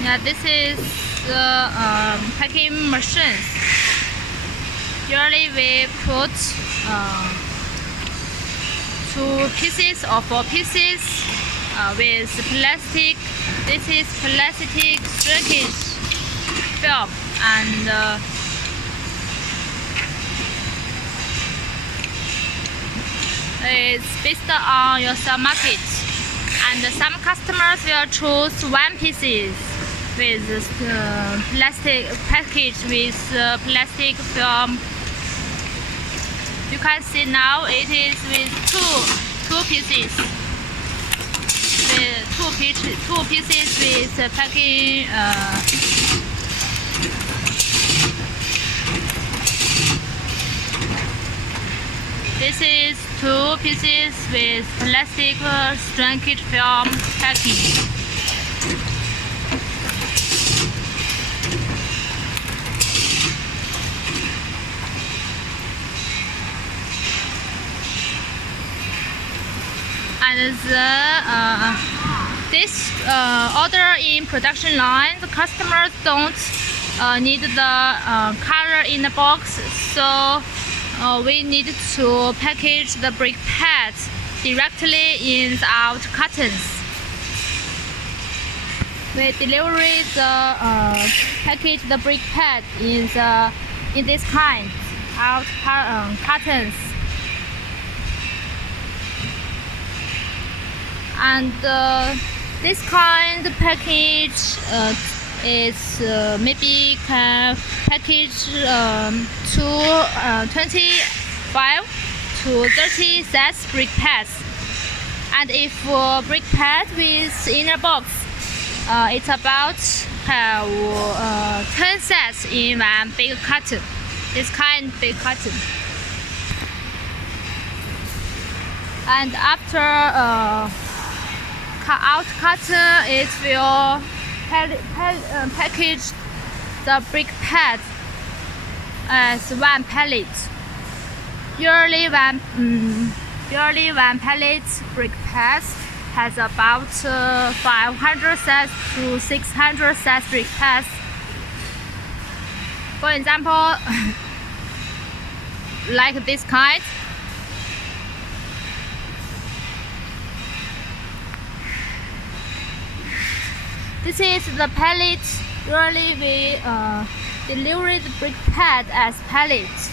Yeah, this is the packing machines. Usually we put 2 pieces or 4 pieces with plastic. This is plastic shrinkage film, and it's based on your cell market. And some customers will choose 1 pieces with plastic package with plastic film. You can see now it is with two pieces. With two pieces with packing. This is 2 pieces with plastic shrinkage film packing. And this order in production line, the customers don't need the color in the box, so we need to package the brake pads directly in our cartons. We deliver the package the brake pad in this kind of cartons. And this kind of package is maybe can package to 25 to 30 sets brake pads. And if brake pad with inner box, it's about 10 sets in one big carton. This kind of big carton. And after out carton, it will package the brake pad as 1 pallet. Usually one pallet brake pads has about 500 sets to 600 sets brake pads. For example, like this kind. This is the pallet. Usually we deliver the brake pad as pallets.